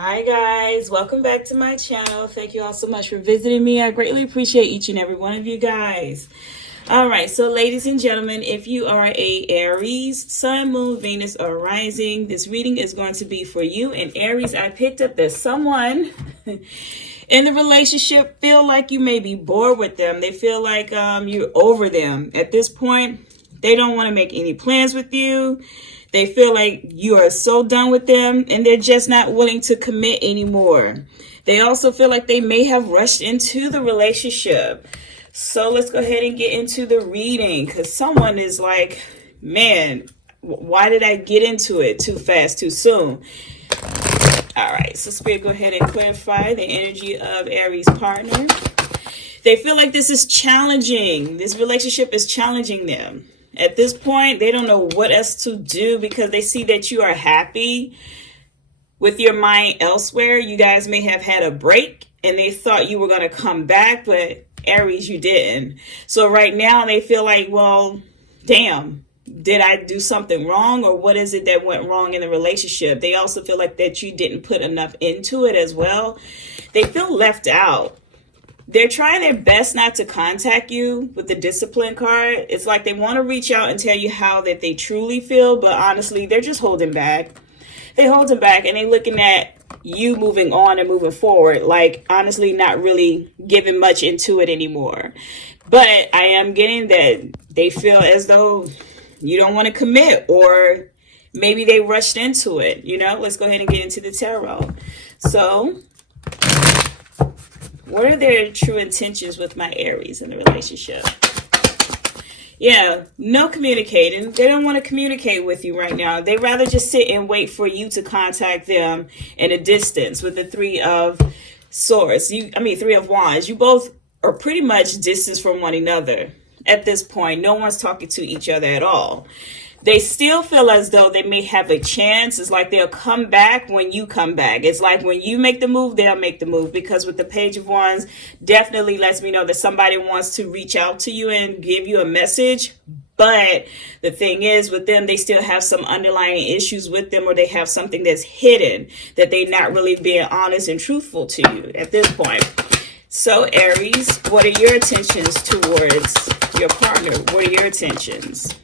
Hi guys, welcome back to my channel. Thank you all so much for visiting me. I greatly appreciate each and every one of you guys. All right, so ladies and gentlemen, if you are a Aries, Sun, Moon, Venus, or Rising, this reading is going to be for you. And Aries, I picked up that someone in the relationship feel like you may be bored with them. They feel like you're over them. At this point, they don't want to make any plans with you. They feel like you are so done with them and they're just not willing to commit anymore. They also feel like they may have rushed into the relationship. So let's go ahead and get into the reading, because someone is like, man, why did I get into it too fast, too soon? All right, so Spirit, go ahead and clarify the energy of Aries partner. They feel like this is challenging. This relationship is challenging them. At this point, they don't know what else to do because they see that you are happy with your mind elsewhere. You guys may have had a break and they thought you were going to come back, but Aries, you didn't. So right now they feel like, well, damn, did I do something wrong, or what is it that went wrong in the relationship? They also feel like that you didn't put enough into it as well. They feel left out. They're trying their best not to contact you with the discipline card. It's like they want to reach out and tell you how that they truly feel, but honestly, they're just holding back. They're holding back and they're looking at you moving on and moving forward, like honestly not really giving much into it anymore. But I am getting that they feel as though you don't want to commit, or maybe they rushed into it. You know, let's go ahead and get into the tarot. So what are their true intentions with my Aries in the relationship? Yeah, no communicating. They don't want to communicate with you right now. They rather just sit and wait for you to contact them in a distance with the Three of Swords. Three of Wands. You both are pretty much distance from one another at this point. No one's talking to each other at all. They still feel as though they may have a chance. It's like they'll come back when you come back. It's like when you make the move, they'll make the move. Because with the Page of Wands, definitely lets me know that somebody wants to reach out to you and give you a message. But the thing is, with them, they still have some underlying issues with them, or they have something that's hidden that they're not really being honest and truthful to you at this point. So Aries, what are your intentions towards your partner? What are your intentions?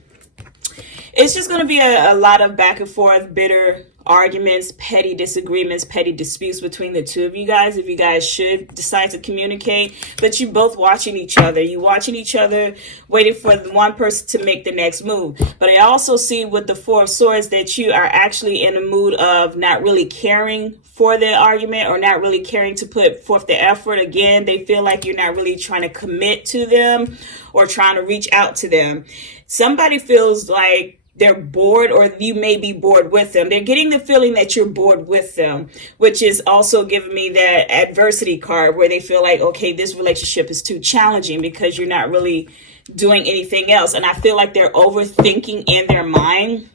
It's just going to be a lot of back and forth, bitter arguments, petty disagreements, petty disputes between the two of you guys, if you guys should decide to communicate. But you both watching each other. You watching each other, waiting for one person to make the next move. But I also see with the Four of Swords that you are actually in a mood of not really caring for the argument, or not really caring to put forth the effort. Again, they feel like you're not really trying to commit to them or trying to reach out to them. Somebody feels like they're bored, or you may be bored with them. They're getting the feeling that you're bored with them, which is also giving me that adversity card where they feel like, okay, this relationship is too challenging because you're not really doing anything else. And I feel like they're overthinking in their mind.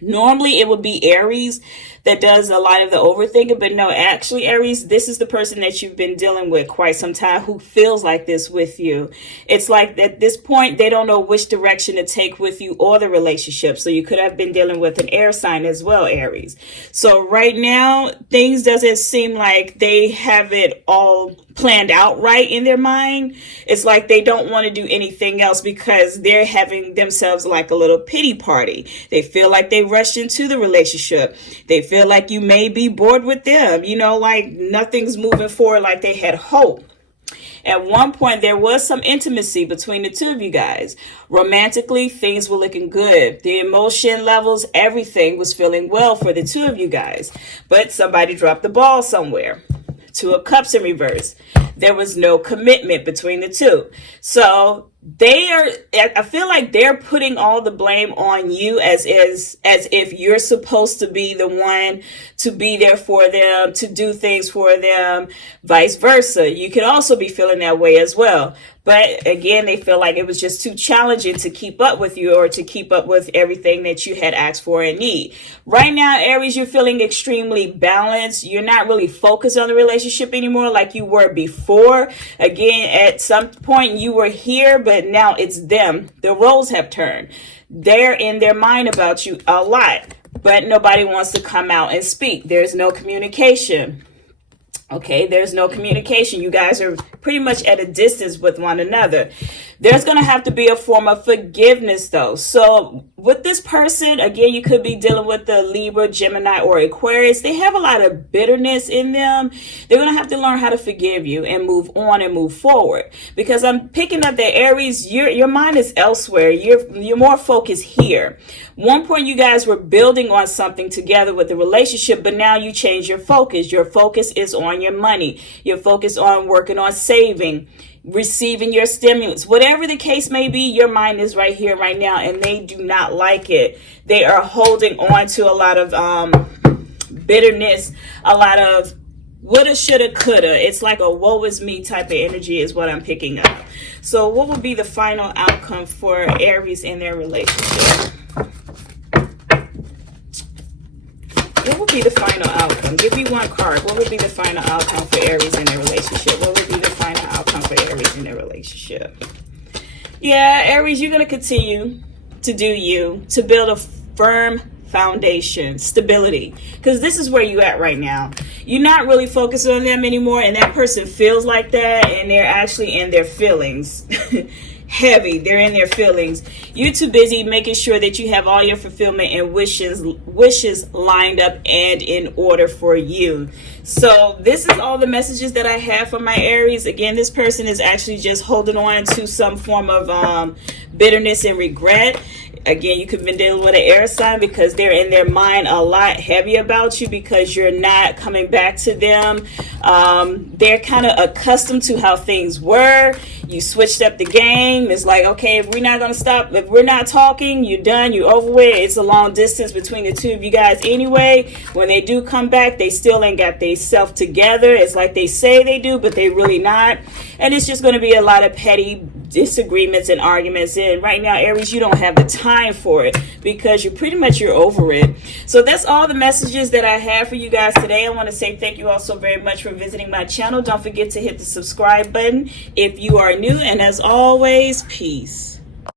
Normally it would be Aries that does a lot of the overthinking, but no, actually Aries, this is the person that you've been dealing with quite some time who feels like this with you. It's like at this point, they don't know which direction to take with you or the relationship. So you could have been dealing with an air sign as well, Aries. So right now, things doesn't seem like they have it all planned out right in their mind. It's like they don't want to do anything else because they're having themselves like a little pity party. They feel like they rushed into the relationship. They feel like you may be bored with them, you know, like nothing's moving forward like they had hoped. At one point, there was some intimacy between the two of you guys. Romantically, things were looking good. The emotion levels, everything was feeling well for the two of you guys. But somebody dropped the ball somewhere. Two of Cups in reverse. There was no commitment between the two. So I feel like they're putting all the blame on you as if you're supposed to be the one to be there for them, to do things for them, vice versa. You could also be feeling that way as well. But again, they feel like it was just too challenging to keep up with you, or to keep up with everything that you had asked for and need. Right now, Aries, you're feeling extremely balanced. You're not really focused on the relationship anymore like you were before. Again, at some point you were here, but now it's them. The roles have turned. They're in their mind about you a lot. but nobody wants to come out and speak. There's no communication. Okay, there's no communication. You guys are pretty much at a distance with one another. There's going to have to be a form of forgiveness, though. So with this person, again, you could be dealing with the Libra, Gemini, or Aquarius. They have a lot of bitterness in them. They're going to have to learn how to forgive you and move on and move forward. Because I'm picking up that Aries, your mind is elsewhere. You're more focused here. One point, you guys were building on something together with the relationship, but now you change your focus. Your focus is on your money. Your focus on working on saving, receiving your stimulus. Whatever the case may be, your mind is right here, right now, and they do not like it. They are holding on to a lot of bitterness, a lot of woulda, shoulda, coulda. It's like a woe is me type of energy is what I'm picking up. So what will be the final outcome for Aries in their relationship? What would be the final outcome? Give me one card. What would be the final outcome for Aries in their relationship? What would be the final outcome for Aries in their relationship? Yeah, Aries, you're going to continue to do you, to build a firm foundation, stability, because this is where you at right now. You're not really focused on them anymore, and that person feels like that, and they're actually in their feelings. Heavy, they're in their feelings. You're too busy making sure that you have all your fulfillment and wishes lined up and in order for you. So this is all the messages that I have for my Aries. Again, this person is actually just holding on to some form of bitterness and regret. Again, you could have been dealing with an air sign because they're in their mind a lot heavy about you because you're not coming back to them. They're kind of accustomed to how things were. You switched up the game. It's like, okay, if we're not going to stop, if we're not talking, you're done, you're over with. It's a long distance between the two of you guys anyway. When they do come back, they still ain't got their self together. It's like they say they do, but they really not. And it's just going to be a lot of petty disagreements and arguments. And right now, Aries, you don't have the time for it because you're over it. So that's all the messages that I have for you guys today. I want to say thank you all so very much for visiting my channel. Don't forget to hit the subscribe button if you are new, and as always, peace.